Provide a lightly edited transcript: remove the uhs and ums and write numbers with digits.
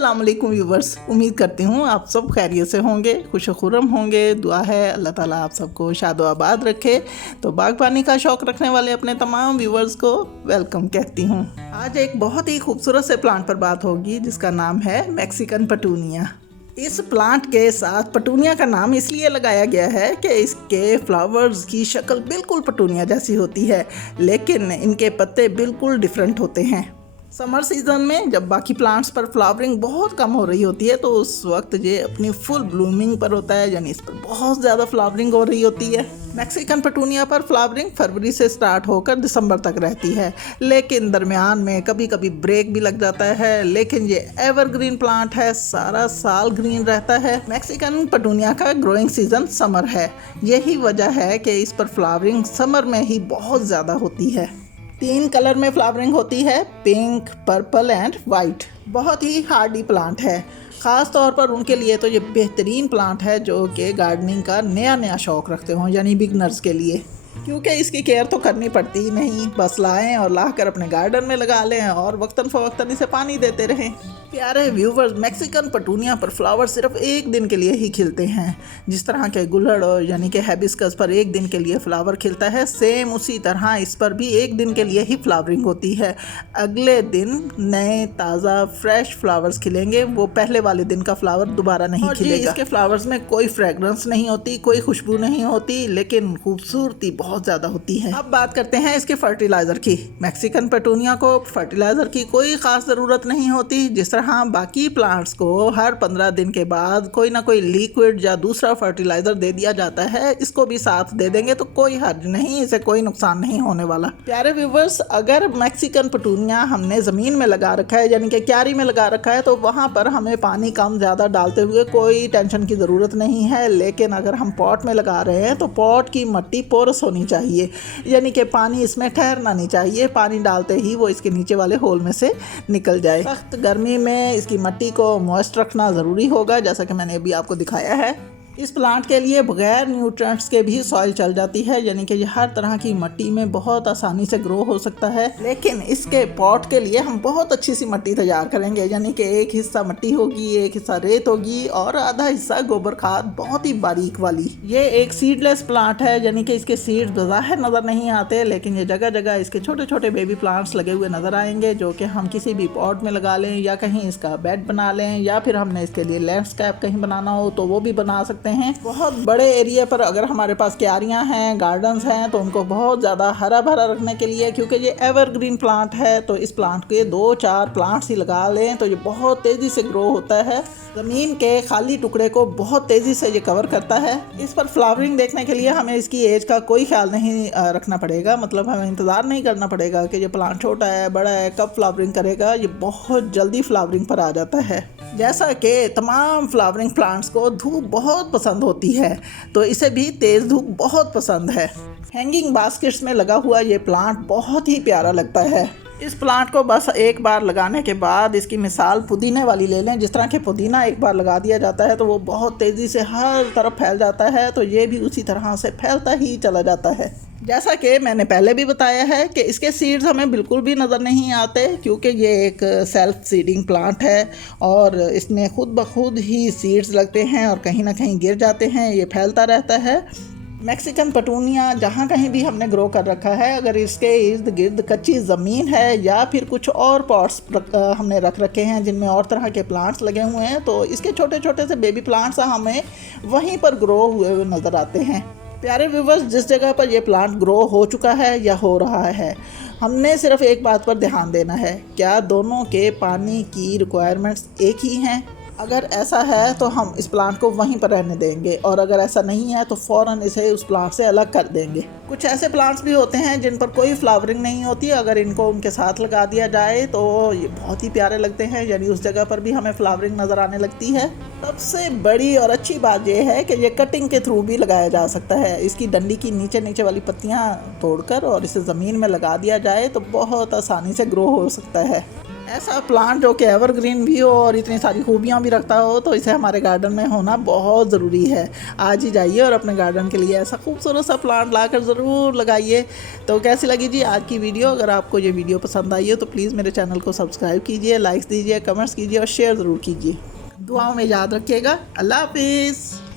अस्सलाम वालेकुम व्यूवर्स, उम्मीद करती हूँ आप सब खैरियत से होंगे, खुश खुरम होंगे। दुआ है अल्लाह ताला आप सबको शादो आबाद रखे। तो बागबानी का शौक़ रखने वाले अपने तमाम व्यूवर्स को वेलकम कहती हूँ। आज एक बहुत ही खूबसूरत से प्लांट पर बात होगी जिसका नाम है मैक्सिकन पटूनिया। इस प्लांट के साथ पटूनिया का नाम इसलिए लगाया गया है कि इसके फ्लावर्स की शक्ल बिल्कुल पटूनिया जैसी होती है, लेकिन इनके पत्ते बिल्कुल डिफरेंट होते हैं। समर सीज़न में जब बाकी प्लांट्स पर फ्लावरिंग बहुत कम हो रही होती है तो उस वक्त ये अपनी फुल ब्लूमिंग पर होता है, यानी इस पर बहुत ज़्यादा फ्लावरिंग हो रही होती है। मैक्सिकन पटूनिया पर फ्लावरिंग फरवरी से स्टार्ट होकर दिसंबर तक रहती है, लेकिन दरमियान में कभी कभी ब्रेक भी लग जाता है। लेकिन ये एवरग्रीन प्लांट है, सारा साल ग्रीन रहता है। मैक्सिकन पटूनिया का ग्रोइंग सीजन समर है, यही वजह है कि इस पर फ्लावरिंग समर में ही बहुत ज़्यादा होती है। 3 कलर में फ्लावरिंग होती है, पिंक, पर्पल एंड वाइट। बहुत ही हार्डी प्लांट है, ख़ास तौर पर उनके लिए तो ये बेहतरीन प्लांट है जो कि गार्डनिंग का नया शौक़ रखते हों, यानी बिगनर्स के लिए, क्योंकि इसकी केयर तो करनी पड़ती ही नहीं, बस लाएं और लाकर अपने गार्डन में लगा लें और वक्तन फ़वक्तन इसे पानी देते रहें। प्यारे व्यूवर्स, मैक्सिकन पटूनिया पर फ्लावर सिर्फ एक दिन के लिए ही खिलते हैं। जिस तरह के गुलड़ यानी कि हैबिस्कस पर एक दिन के लिए फ्लावर खिलता है, सेम उसी तरह इस पर भी एक दिन के लिए ही फ्लावरिंग होती है। अगले दिन नए ताज़ा फ्रेश फ्लावर्स खिलेंगे, वो पहले वाले दिन का फ्लावर दोबारा नहीं खिलेगा। इसके फ्लावर्स में कोई फ्रेगरेंस नहीं होती, कोई खुशबू नहीं होती, लेकिन खूबसूरती बहुत ज़्यादा होती है। अब बात करते हैं इसके फर्टिलाइज़र की। मैक्सिकन पटूनिया को फर्टिलाइज़र की कोई ख़ास ज़रूरत नहीं होती। जिस तरह बाकी प्लांट्स को हर 15 दिन के बाद कोई ना कोई लिक्विड या दूसरा फर्टिलाइज़र दे दिया जाता है, इसको भी साथ दे देंगे तो कोई हर्ज नहीं, इसे कोई नुकसान नहीं होने वाला। प्यारे व्यूवर्स, अगर मैक्सिकन पटूनिया हमने ज़मीन में लगा रखा है, यानी कि क्यारी में लगा रखा है, तो वहाँ पर हमें पानी कम ज़्यादा डालते हुए कोई टेंशन की ज़रूरत नहीं है। लेकिन अगर हम पॉट में लगा रहे हैं तो पॉट की मिट्टी पोरस होनी चाहिए, यानी कि पानी इसमें ठहरना नहीं चाहिए। पानी डालते ही वो इसके नीचे वाले होल में से निकल जाए। सख्त गर्मी में इसकी मिट्टी को मॉइस्ट रखना ज़रूरी होगा, जैसा कि मैंने अभी आपको दिखाया है। इस प्लांट के लिए बगैर न्यूट्रिएंट्स के भी सॉइल चल जाती है, यानी कि ये हर तरह की मिट्टी में बहुत आसानी से ग्रो हो सकता है। लेकिन इसके पॉट के लिए हम बहुत अच्छी सी मिट्टी तैयार करेंगे, यानी कि एक हिस्सा मिट्टी होगी, एक हिस्सा रेत होगी और आधा हिस्सा गोबर खाद, बहुत ही बारीक वाली। ये एक सीडलेस प्लांट है, यानी कि इसके सीड्स बज़ाहिर नज़र नहीं आते, लेकिन ये जगह जगह इसके छोटे छोटे बेबी प्लांट्स लगे हुए नज़र आएंगे, जो कि हम किसी भी पॉट में लगा लें या कहीं इसका बेड बना लें, या फिर हमने इसके लिए लैंडस्केप कहीं बनाना हो तो वो भी बना सकते हैं। बहुत बड़े एरिया पर अगर हमारे पास क्यारियां हैं, गार्डन्स हैं, तो उनको बहुत ज़्यादा हरा भरा रखने के लिए, क्योंकि ये एवरग्रीन प्लांट है, तो इस प्लांट के 2-4 प्लांट्स ही लगा लें तो ये बहुत तेज़ी से ग्रो होता है। ज़मीन के खाली टुकड़े को बहुत तेज़ी से ये कवर करता है। इस पर फ्लावरिंग देखने के लिए हमें इसकी एज का कोई ख्याल नहीं रखना पड़ेगा, मतलब हमें इंतज़ार नहीं करना पड़ेगा कि ये प्लांट छोटा है बड़ा है कब फ्लावरिंग करेगा। ये बहुत जल्दी फ्लावरिंग पर आ जाता है। जैसा कि तमाम फ्लावरिंग प्लांट्स को धूप बहुत पसंद होती है, तो इसे भी तेज़ धूप बहुत पसंद है। हैंगिंग बास्केट्स में लगा हुआ ये प्लांट बहुत ही प्यारा लगता है। इस प्लांट को बस एक बार लगाने के बाद इसकी मिसाल पुदीने वाली ले लें। जिस तरह के पुदीना एक बार लगा दिया जाता है तो वो बहुत तेज़ी से हर तरफ फैल जाता है, तो ये भी उसी तरह से फैलता ही चला जाता है। जैसा कि मैंने पहले भी बताया है कि इसके सीड्स हमें बिल्कुल भी नज़र नहीं आते, क्योंकि ये एक सेल्फ सीडिंग प्लांट है और इसमें खुद ब खुद ही सीड्स लगते हैं और कहीं ना कहीं गिर जाते हैं, ये फैलता रहता है। मैक्सिकन पटूनिया जहाँ कहीं भी हमने ग्रो कर रखा है, अगर इसके इर्द गिर्द कच्ची ज़मीन है या फिर कुछ और पॉट्स हमने रख रखे हैं जिनमें और तरह के प्लांट्स लगे हुए हैं, तो इसके छोटे छोटे से बेबी प्लांट्स हमें वहीं पर ग्रो हुए नज़र आते हैं। प्यारे व्यूवर्स, जिस जगह पर यह प्लांट ग्रो हो चुका है या हो रहा है, हमने सिर्फ एक बात पर ध्यान देना है, क्या दोनों के पानी की रिक्वायरमेंट्स एक ही हैं। अगर ऐसा है तो हम इस प्लांट को वहीं पर रहने देंगे, और अगर ऐसा नहीं है तो फ़ौरन इसे उस प्लांट से अलग कर देंगे। कुछ ऐसे प्लांट्स भी होते हैं जिन पर कोई फ्लावरिंग नहीं होती, अगर इनको उनके साथ लगा दिया जाए तो ये बहुत ही प्यारे लगते हैं, यानी उस जगह पर भी हमें फ्लावरिंग नज़र आने लगती है। सबसे बड़ी और अच्छी बात यह है कि ये कटिंग के थ्रू भी लगाया जा सकता है। इसकी डंडी की नीचे वाली पत्तियाँ तोड़कर और इसे ज़मीन में लगा दिया जाए तो बहुत आसानी से ग्रो हो सकता है। ऐसा प्लांट जो कि एवरग्रीन भी हो और इतनी सारी खूबियाँ भी रखता हो, तो इसे हमारे गार्डन में होना बहुत ज़रूरी है। आज ही जाइए और अपने गार्डन के लिए ऐसा खूबसूरत सा प्लांट लाकर ज़रूर लगाइए। तो कैसी लगी जी आज की वीडियो? अगर आपको ये वीडियो पसंद आई हो तो प्लीज़ मेरे चैनल को सब्सक्राइब कीजिए, लाइक्स दीजिए, कमेंट्स कीजिए और शेयर ज़रूर कीजिए। दुआओं में याद रखिएगा। अल्लाह हाफिज़।